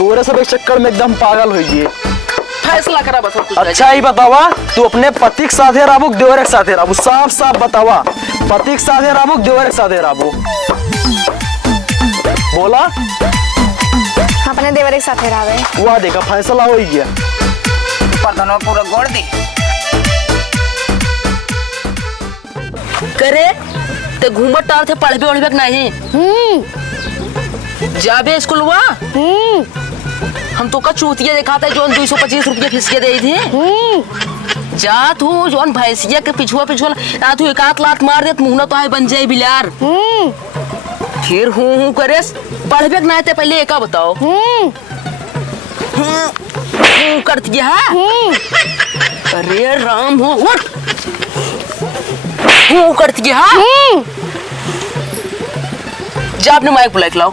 तोरे सब एक चक्कर में एकदम पागल हो गए। फैसला करा बस। अच्छा ही बतावा, तू अपने पति के साथ राबू देवर के साथ राबू, साफ साफ बतावा। पति के साथ राबू देवर के साथ राबू, बोला। अपने देवर के साथ रावे। वाह देखा फैसला हो गया। प्रधानवा पूरा गोड़ दी करे ते घूमत टाल थे पढ़बे ओढ़बे नहीं। जाबे स्कूल हुआ। हम तो का चूतिया देखा था जोन 225 रुपये फिसके दे थे। जा तू जोन भैंसिया के पिछुआ पिछुआ ना तू एक आध लात मार दे मुंह तो है बन जाए बिलार। फिर हूँ करे पढ़बे नहीं थे पहले एक बताओ। कर दिया है। अरे राम हो उठ कर दिया। जा अपने माइक बुला के लाओ।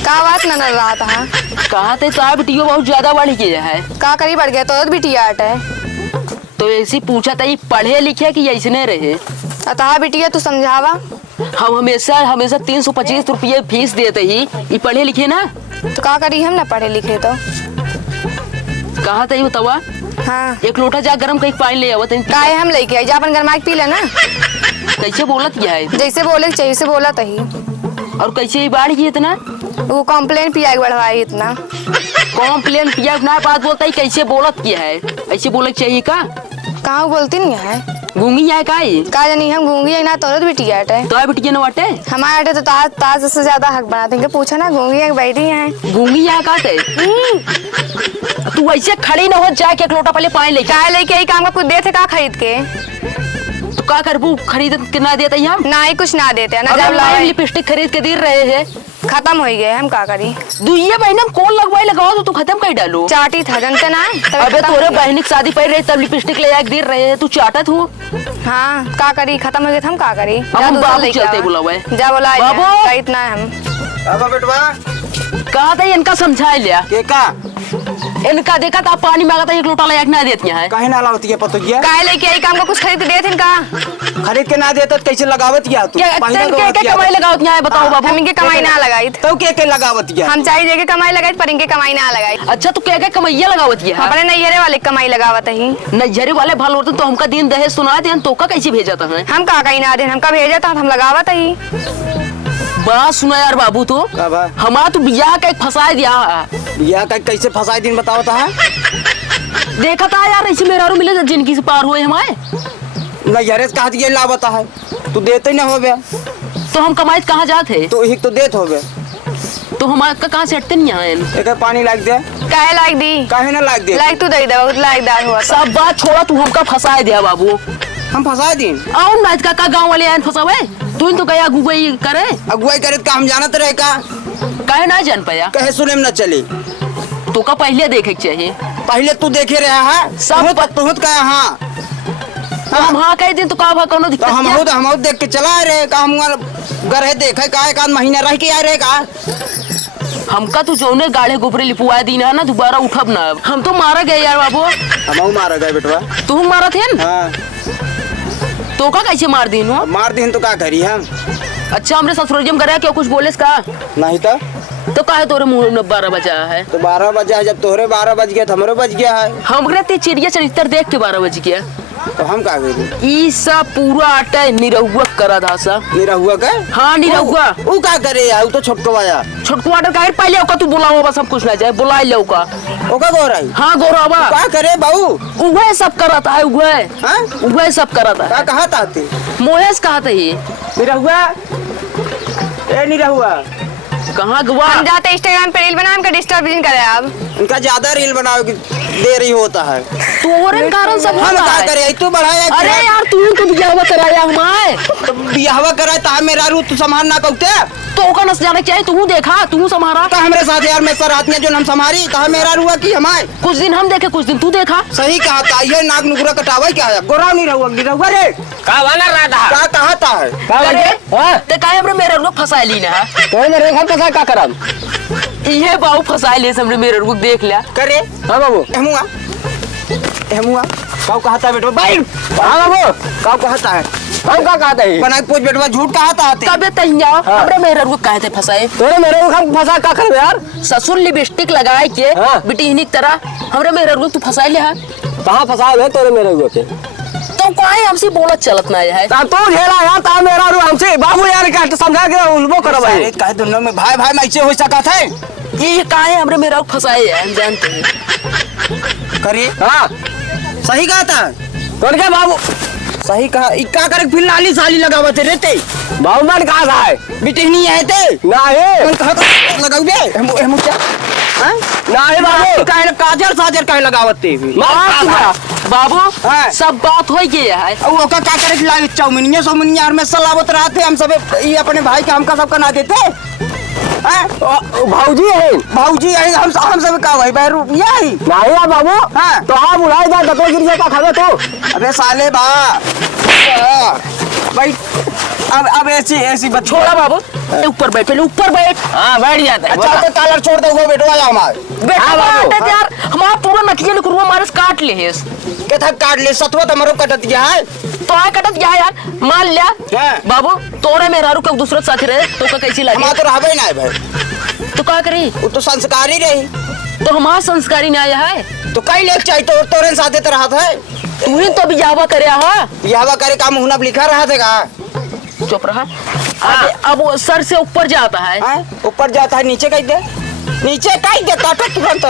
का बात न रहा था। कहा थे तो बिटियो बहुत ज्यादा बढ़ गया है। का करी बढ़ गया तो बिटिया आट है। तो ऐसी पूछा था ये पढ़े लिखे कि ऐसने रहे। अतः बिटिया तू समझावा। हम हमेशा 325 रुपये फीस देते ही ये पढ़े लिखे ना। तो का करी हम ना पढ़े लिखे तो। कहा था ये बतावा। हाँ। एक लोटा जा गरम कहीं पानी ले आवत। काहे हम लेके आई जा अपन गरमा के पी लेना। कैसे बोलत क्या है। जैसे बोले चाहिए से बोला तही। और कैसे ही बाढ़ गई इतना। वो कॉम्प्लेन पिया बढ़वाई इतना। कॉम्प्लेन पिया ना बात बोलता ही कैसे बोलत क्या है। ऐसे बोले चाहिए का। कहाँ बोलती नहीं है। गूंगी है का जानी हम गूंगी है ना तो बिटिया आटे। तो बिटिया न बाटे हमारे आटे तो ताज से ज्यादा हक बना देंगे। पूछा ना गूंगी है बैठी है। गूंगी है का तू ऐसे खड़ी न हो जाके एक लोटा पहले पानी लेके। काहे लेके आई काम का कुछ देते का खरीद के। तो का करबू खरीद के ना देते हम ना ही कुछ ना देते ना। जब लिपस्टिक खरीद के दे रहे हैं खत्म हो गए हम का करी। दुइये बहन कौन लगवाई लगाओ तो तू खत्म कर डालो। चाटी था जनते ना। अबे तोरे बहन की शादी पड़ रही तब लिपस्टिक ले आके दे रहे हैं तू चाटत हो। हाँ का करी खत्म हो गए हम का करी। हम बाबू चलते बुलावे जा बोला बाबू इतना हम। अब बेटवा कहा था इनका समझा लिया के का इनका देखा था पानी मांगा था एक लोटा ले आके ना देती है। काहे ना लावत ये पतोगिया। काहे लेके आई काम का कुछ खरीद के देते इनका। खरीद के ना देता कैसे लगावत या तू। के कमाई लगावत है बताओ बाबू। हम इनके कमाई ना लगाई तो के लगावत या। हम चाहिए के कमाई लगाई पर इनके कमाई ना लगाई। अच्छा तू क्या कमाइया लगावत है। अपने नैहरे वाले कमाई लगावत ही। नैहरे वाले भल होते तो हमका दिन दहेज सुना दे तो का कैसे भेजा था। हम का कहीं ना दे हमका भेजा था हम लगावत ही। बात सुना यार बाबू तो हमारा तो बियाह का एक फंसा दिया। बियाह का कैसे फंसाई दिन बताओ था। देखा था यार ऐसे मेरा मिले जिंदगी से पार हुए हमारे। नैहरे से कहा ये लावत है तू देते ना हो गया। तो हम कमाई कहाँ जाते तो एक तो देत हो गए तो हमारे का कहाँ से हटते नहीं आए। एक पानी लाग दे। काहे लाग दी। काहे ना लाग दे। लाग तू दे दे लागदार हुआ। सब बात छोड़ा तू हमका फंसा दिया बाबू। हम फंसा दी। आओ नाच का गाँव वाले आए फंसावे तू तो गया अगुवाई करे। अगुवाई करे का हम जानत रहे का। कहे ना जान पाया कहे सुने में न चली। तो का पहले देखे चाहिए। पहले तू देखे रहा है सब बहुत का। हाँ हम हाँ कह दिन तो का कोनो दिक्कत। हम देख के चला रहे का। हम गरे देखे का एक आध महीना रह के आ रहे का। हमका तो जो ने गाढ़े गोबरे लिपुआ दी ना दोबारा उठब ना। हम तो मारा गए यार बाबू। हम मारा गए बेटवा। तू मारा थे हाँ। तो का कैसे मार दी मार दी तो का करी हम। अच्छा हमरे ससुरजम करे क्यों कुछ बोले का नहीं तो काहे तोरे मुंह में 12 बजा है। तो 12 बजा है जब तोहरे 12 बज गया हमरे बज गया है। हमरे ते चिड़िया चरित्र देख के 12 बज गया। तो हम का करी। ई सब पूरा आटा निरहुआ करा था सा। निरहुआ का। हाँ निरहुआ वो का करे यार वो तो छोटको आया। छोटको आटर का पहले ओका तू बुलाओ बस हम कुछ ना जाए बुला ले ओका। ओका गोराई। हाँ गोराबा का करे बाबू। उहे सब कराता है उहे। हाँ उहे सब कराता है। का कहा ताते मोहेश कहा था ये निरहुआ ए निरहुआ कहाँ गवा। हम जाते इंस्टाग्राम पे रील बना हमका डिस्टर्ब नहीं करे आप। उनका ज्यादा रील बनाओ की देरी होता है। तोरे कारण सब हम होता का है। करे तू बढ़ाया। अरे यार तू तो बियाह कराया हमारे। तो बियाह कराए ता मेरा रू तू संभाल ना कहते। तो ओका नस जाने चाहिए तू देखा तू संभारा तो हमरे साथ यार मैं सर हाथ में जो हम संभारी कहा मेरा रुआ की हमारे। कुछ दिन हम देखे कुछ दिन तू देखा। सही कहा था ये नाक नुकरा कटावा क्या है। गोरा नहीं रहुआ रे का वाला राधा क्या कहा था है। ते काहे हमरे मेरे रुक फंसा ली ना। तो मेरे घर फंसा का करम। ये बाबू फंसा ले हमरे मेरे रुक देख लिया करे। हां बाबू एमुआ काऊ कहता है बेटो भाई। हां बाबू काऊ कहता है हम का कहते हैं बना के पूछ बेटवा झूठ कहा था आते कबे तहिया हमरे मेहररू काहे थे फसाए तोरे मेरे को हम फंसा का कर यार ससुर लिपस्टिक लगाए के हाँ। बिटिहनी की तरह हमरे मेहररू तू फसाए ले हा कहां फंसा है तोरे मेरे को के तो काहे हमसे बोलत चलत ना है ता तो झेला यार ता मेरा रू हमसे बाबू यार का समझा के उल्बो करो भाई अरे काहे दोनों में भाई भाई में ऐसे हो सका था ये काहे हमरे मेहररू फसाए है हम जानते हैं करिए हां सही कहा था कौन के बाबू सही कहा इक्का करे फिर लाली साली लगावते रहते बाबू मन कहां था है बिटिहनी आए थे नहीं कौन कहा था लगाऊ बे हम क्या हां नहीं बाबू काहे काजल साजर काहे लगावते बाबू हाँ। सब बात हो गई है और ओका का करे खिलावे चाउमीनिया सोमिनिया और में सलावत रहते हम सब ये अपने भाई के हमका सब ना देते भाऊजी है भाऊजी आई हम सब का भाई भाई रुपया ही नहीं है बाबू हाँ। तो आप उड़ाई जा दतो गिर का खावे तो अबे साले बा भाई अब ऐसी बात छोड़ा बाबू ऊपर बैठ पहले ऊपर बैठ हां बैठ जाता है अच्छा तो कॉलर छोड़ दो वो बेटवा जा हमारे बेटा बाबू। बाटे यार हमारा पूरा नकिया ने कुरुआ मारस काट ले है के था काट ले सतवा तमरो कटत गया है तो आए कटत गया यार मान लिया हाँ। बाबू तोरे मेहरारू के दूसरे के साथ रहे तो का कैसी लगी हमारा तो रहबे ना भाई तो का करी वो तो संस्कारी रही तो हमारा संस्कारी नहीं आया है तो कई लेख चाहिए तो तोरे साथे तो रहा था तू ही तो बियावा करे हा यहां करे का मुहना लिखा रहा था चुप रहा अब वो सर से ऊपर जाता है हां ऊपर जाता है नीचे कह दे नीचे कह दे काटो तुरंत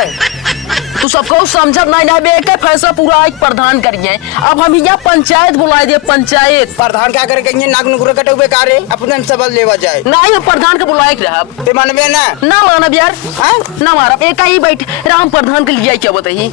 तू सबको समझत नहीं ना बेके फैसला पूरा एक प्रधान करिए अब हम यहाँ पंचायत बुला दे पंचायत प्रधान क्या करे कहीं नाक नुकुरे कटे बेकार है अपने सबल लेवा जाए नहीं हम प्रधान के बुलाए के रहब ते मानबे ना ना मानब यार हां ना मानब एक ही बैठ राम प्रधान के लिए क्या बताइए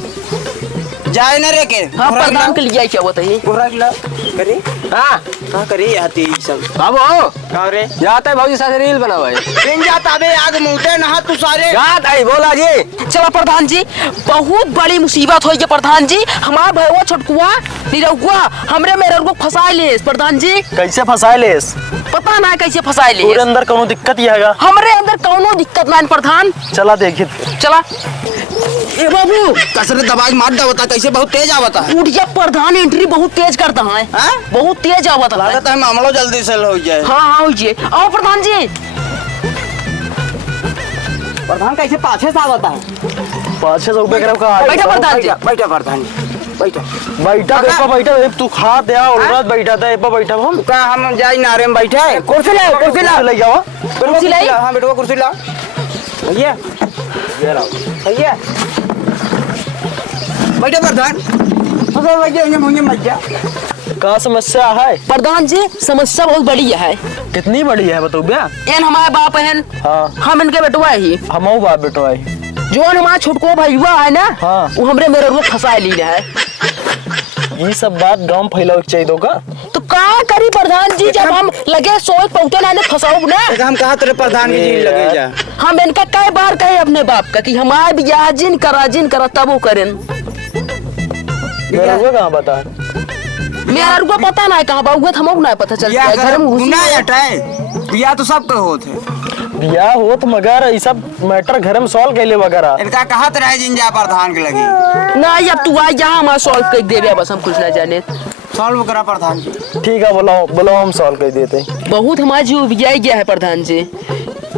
जाए ना रे के हाँ प्रधान के लिए क्या बताइए पूरा ला करे हां का करे आती सब बाबू का रे जाता है भाऊजी साथ रील बना भाई बिन जाता बे आग मुंहते ना तू सारे जाता है बोला जी चलो प्रधान जी बहुत बड़ी मुसीबत हो गई प्रधान जी हमारा भैया छोटकुआ निरहुआ हमरे मेरे को फंसा ले प्रधान जी कैसे फंसाए ले पता ना कैसे फंसा ले पूरे अंदर कोनो दिक्कत ही है हमरे अंदर कौनो दिक्कत ना प्रधान चला देखिए चला ए बाबू कसरे दबाई मार दवता कैसे बहुत तेज आवता है उठ गया प्रधान एंट्री बहुत तेज करता है हाँ? बहुत तेज आवत है लागत है मामला जल्दी से हो जाए हाँ हाँ हो जी आओ प्रधान जी प्रधान कैसे पाछे से आवता है 500 रुपए का बैठा प्रधान जी बैठा प्रधान जी बैठा बैठा पे बैठा तू खा दे औरत बैठा था पे बैठा हम का हम जाई नारे में बैठे कुर्सी ले ले जाओ कुर्सी लाई? हां बेटवा कुर्सी ला भैया भैया बैठे प्रधान तो भैया ये मुझे मत जा का समस्या है प्रधान जी समस्या बहुत बड़ी है कितनी बड़ी है बताओ भैया एन हमारे बाप है हाँ हम इनके बेटवा ही हम बाप बेटो आई जो हमारा छोटको भैया है ना हाँ। वो हमरे मेरे को फंसा ली है ये सब बात गांव फैलाओ चाहिए दो का तो का करी प्रधान जी जब हम लगे सोच पहुंचे ना फंसाओ ना हम कहा तेरे प्रधान की जी लगे जा हम इनका कई बार कहे अपने बाप का कि हमारे बियाह जिन करा तब वो करें मेरे को कहाँ बता मेरा को पता ना कहाँ बाबू हम ना पता चल या घर में घुसी गुना हटाए बिया तो सब का होत है बिया हो तो मगर ये सब मैटर घर में सॉल्व कैले वगैरह इनका कहा रहे जिंजा प्रधान के लगे ना अब तू आ जहाँ हमारा सॉल्व कर देवे बस हम कुछ ना जाने सॉल्व करा प्रधान जी ठीक है बुलाओ हम सॉल्व कर देते बहुत हमारा जीव बिजाई गया है प्रधान जी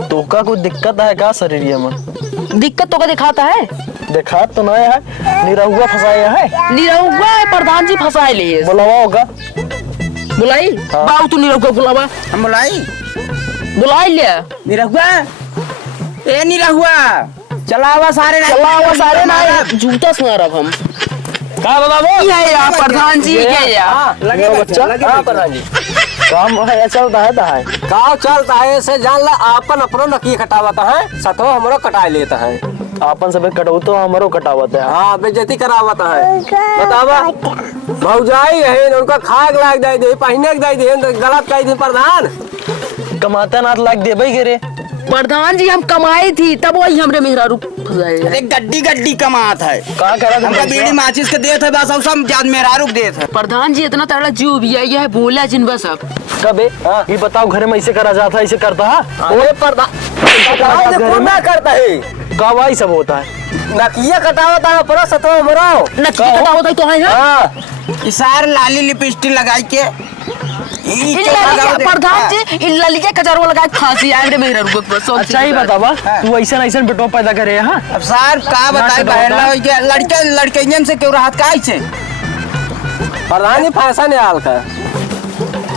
तो का कोई दिक्कत है का शरीर में दिक्कत तो का दिखाता है देखा तो नहीं है निरहुआ फंसाया है निरहुआ है प्रधान जी फंसाए लिए बुलावा होगा बुलाई हाँ। बाबू तू निरहुआ बुलावा हम बुलाई बुलाई लिया निरहुआ ए निरहुआ चलावा सारे चलावा सारे ना जूता सुना हम का बाबू ये या प्रधान जी ये या लगे बच्चा हां प्रधान जी काम है चलता है का चलता है ऐसे जान ला आपन अपनो नकी कटावता है सतो हमरो कटाई लेता है आपन सब कटाऊ तो हमारो कटावत है हाँ बेइज्जती करावता है बतावा भौजाई है उनका खाए के लायक दे पहने के दे गलत कह दे प्रधान कमाता नाथ लाख दे भाई रे प्रधान जी हम कमाई थी तब वही हमरे मेहरारू फंसाए एक गड्डी कमात है का करा हमका बीड़ी माचिस के देत है बस सब जान मेरा रुक देत है प्रधान जी इतना तगड़ा जीव भी है बोला जिन बस अब कबे ये बताओ घर में ऐसे करा जाता है ऐसे करता है ओए प्रधान देखो ना करता है कवाई सब होता है नकिया कटावता है पर सतो हमरो नक्की कटा होता है तो है हां इसार लाली लिपस्टिक लगाई के प्रधान जी इन ललिया कचरवा लगा के फांसी आए रे मेरा रुक बस। अच्छा ही बतावा तू ऐसा ऐसा बेटो पैदा करे यहाँ। अब सर का बताए बहन लड़के लड़कियन से क्यों राहत का से प्रधान जी फैसा नहीं हाल का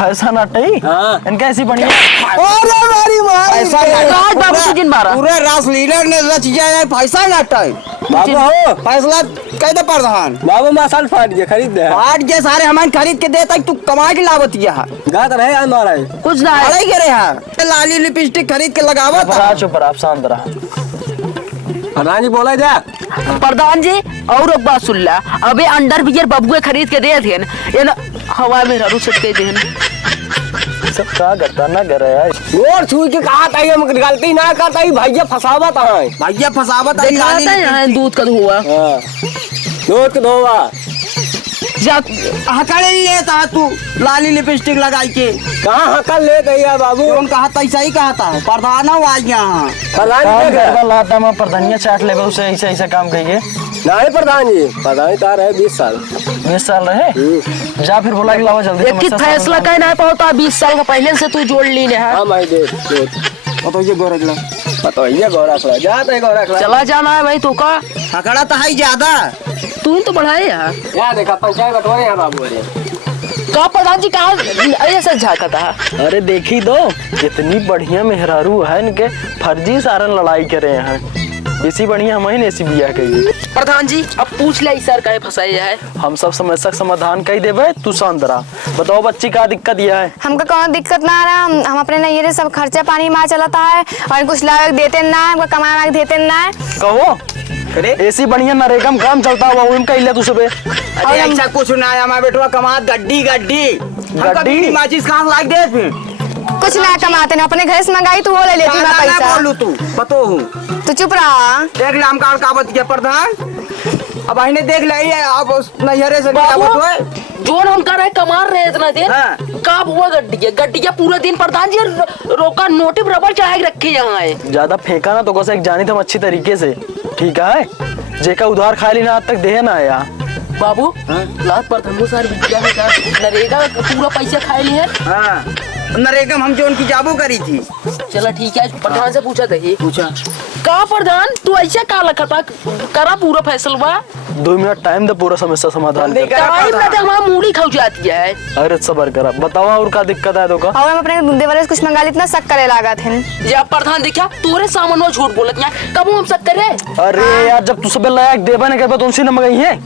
ऐसा नाटई हाँ। इनका ऐसी बढ़िया अरे मेरी मां ऐसा आज बाबू तू जिन मारा पूरे रास लीडर ने रच जाए पैसा नाटक बाबू हो फैसला कह दे प्रधान बाबू मसाल फाट गया खरीद दे आज के सारे हमारे खरीद के देता तू कमा के लावत यहां गात रहे आज मारा है। कुछ ना है। अरे के रे यार लाली लिपस्टिक खरीद के लगावत चुप रहा आप शांत रहा। प्रधान जी बोला जा प्रधान जी और एक बात सुन ला अबे अंडर बियर बबुए खरीद के दे थे ये ना हवा में हरू सट के देन सब का करता ना करे यार। गोर छुई के कहा था ये गलती ना करता ही भैया फसावत है भैया फसावत है दिखाता है यहाँ दूध का धुआ हां दूध के धोवा जा हकड़े लेता तू लाली लिपस्टिक लगाई के कहां हकल ले दैया बाबू कौन कहा था ऐसा ही कहा था प्रधान हो आज यहाँ प्रधान काम जी करवा लाता मैं प्रधानिया चाट लेबे उसे ऐसा ऐसा काम कहिए। नहीं प्रधान जी तार है 20 साल 20 साल रहे जा फिर बोला कि लावा जल्दी एक कित फैसला कह ना पहुंचा 20 साल का पहले से तू जोड़ ली ने हां मैं दे तो ये गोरखला पता है ये गौरा खड़ा जाता है गौरा खड़ा चला जाना है भाई तो का हकड़ा तो है ज्यादा तू ही तो बढ़ाए यार क्या देखा पंचायत बटवारे हैं बाबू रे का प्रधान जी कहा ऐसा झाकता है। अरे देखी दो कितनी बढ़िया मेहरारू है इनके फर्जी सारन लड़ाई करे हैं इसी बढ़िया हम ही ऐसी बिया कही। प्रधान जी अब पूछ ले सर का फंसाई है हम सब समस्या का समाधान कही देवे तू शांत रहा। बताओ बच्ची का दिक्कत यह है। हमको कोनो दिक्कत ना आ रहा। हम अपने नैयरे सब खर्चा पानी मार चलाता है और कुछ लायक देते ना है, हमको कमाए देते ना है। कहो ऐसी बढ़िया नरेगा में काम चलता हुआ उनका इल्ले तू सुबह अरे ऐसा कुछ ना है हमारा बेटवा कमात गड्डी गड्डी माचिस कहाँ लाग दे फिर कुछ ना कमाते ना अपने घर से मंगाई तू वो ले लेती मैं पैसा। बोलू तू पतो हूँ तू चुप रहा। देख ले हम का बतिया प्रधान अब ने देख ले अब नैहरे से जोन हम कर रहे कमा रहे इतना देर हाँ। कब हुआ गड्डिया पूरा दिन प्रधान जी रोका नोटिव रबर चढ़ा के रखे यहाँ है। ज्यादा फेंका ना तो कैसे एक जानी थे अच्छी तरीके से ठीक है जेका उधार खा ली ना आज तक दे ना आया बाबू लात प्रधान सर बिटिया है का नरेगा पूरा पैसा खाए लिए है नरेगा हम जो उनकी जाबू करी थी। चला ठीक है प्रधान से पूछा था पूछा का प्रधान तू ऐसा का लखता करा पूरा फैसला 2 मिनट टाइम दे पूरा समस्या समाधान कर। टाइम ना दे हमारा मूड़ी खाऊ जाती है। अरे सबर करा बताओ और का दिक्कत है तो का और हम अपने देवरे से कुछ मंगा ली इतना शक करे लगा थे। जब प्रधान देखा तोरे सामान वो झूठ बोलत है कब हम शक करे। अरे यार जब तू सब लायक देबा नहीं करबा तो उनसे न मंगाई है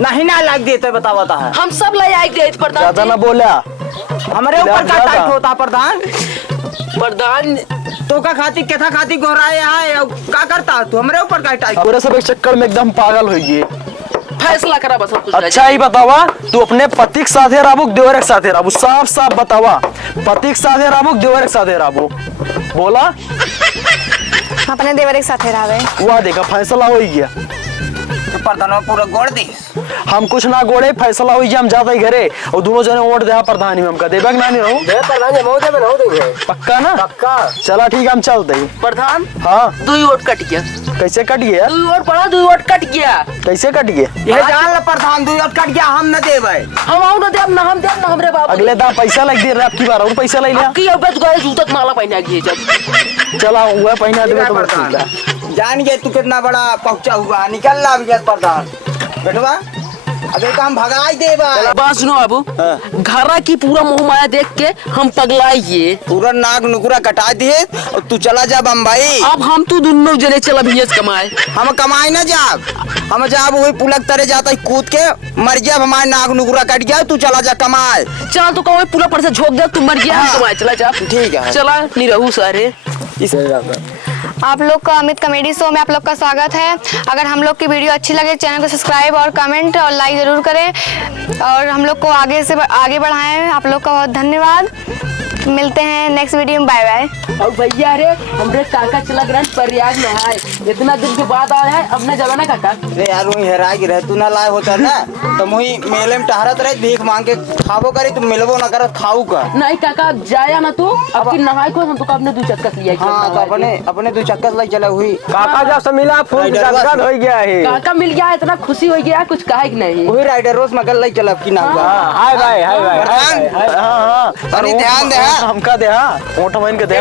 नहीं ना लाग देते बतावता है हम सब लायक दे प्रधान ज्यादा ना बोला हमारे ऊपर का टाइट होता प्रधान प्रधान तो का खाती कथा खाती गोराए है का करता तू हमारे ऊपर का टाइट पूरे सब एक चक्कर में एकदम पागल हो गई। फैसला करा बस कुछ अच्छा ही बतावा तू अपने पति के साथ है राबू देवर के साथ है राबू साफ साफ बतावा पति के साथ है राबू देवर के साथ है राबू बोला अपने देवरे के साथ रहा वह देखा फैसला हो ही गया। प्रधान पूरा गोड़ दी हम कुछ ना गोड़े फैसला हो गया हम जाते ही घरे और दोनों जने वोट दे प्रधानी में हमका देबे ना नहीं रहूं दे प्रधान जी मौजे में हो देंगे पक्का ना पक्का चला ठीक है हम चलते ही। प्रधान हाँ 2 वोट कट गया कैसे कट गया 2 वोट पड़ा 2 वोट कट गया कैसे कट गया ये जान ले प्रधान दू कट गया हम न देबे हम आउ ना देब ना हम देब ना हमरे बाबू अगले दाम पैसा लग दे रहा आपकी बार और पैसा ले लिया की अब तो गए जूता के माला पहना गए जब चला हुआ पहना देबे तो बस ठीक है। जान गए तू कितना बड़ा पहुंचा हुआ निकल ला गया प्रधान बेटवा अबे काम भगाई देबा बात सुनो बाबू घरा की पूरा मोह माया देख के हम पगलाइए पूरा नाक नुकरा कटा दिए और तू चला जा बम्बई अब हम तू दोनों जने चला भैया कमाए हम कमाई ना जाब हम जाब वही पुलक तरह जाता कूद के मर गया हमारे नाक नुकरा कट गया तू चला जा कमाए चल तो कहो पूरा पर से झोंक दे तू मर गया हम कमाए चला जा ठीक है चला नहीं रहू सारे आप लोग का अमित कॉमेडी शो में आप लोग का स्वागत है। अगर हम लोग की वीडियो अच्छी लगे चैनल को सब्सक्राइब और कमेंट और लाइक जरूर करें और हम लोग को आगे बढ़ाएं। आप लोग का बहुत धन्यवाद। मिलते हैं नेक्स्ट वीडियो में, बाय बाय। और भैया रे हमरे काका चला ग्रहण प्रयाग में है, इतना दिन के बाद आया है, अब न जावे ना काका। अरे यार वही हेरा के रह तू ना लाए होता ना तो मुही मेले में टहरत रहे भीख मांग के खाबो करे तुम मिलबो ना करत खाऊ का। नहीं काका अब जाया ना तू, अब की नहाई को हम तो अपने 2 चक्कर लिया। हाँ तो अपने 2 चक्कर ले चला हुई। काका जब से मिला फूल गदगद हो गया है। काका मिल गया, इतना खुशी हो गया, कुछ कहे कि नहीं। वही राइडर रोज मगल ले चला की ना हुआ। हाय भाई हाय भाई। प्रधान हाँ हाँ अरे ध्यान दे हमका दे, हाँ ओठ के दे।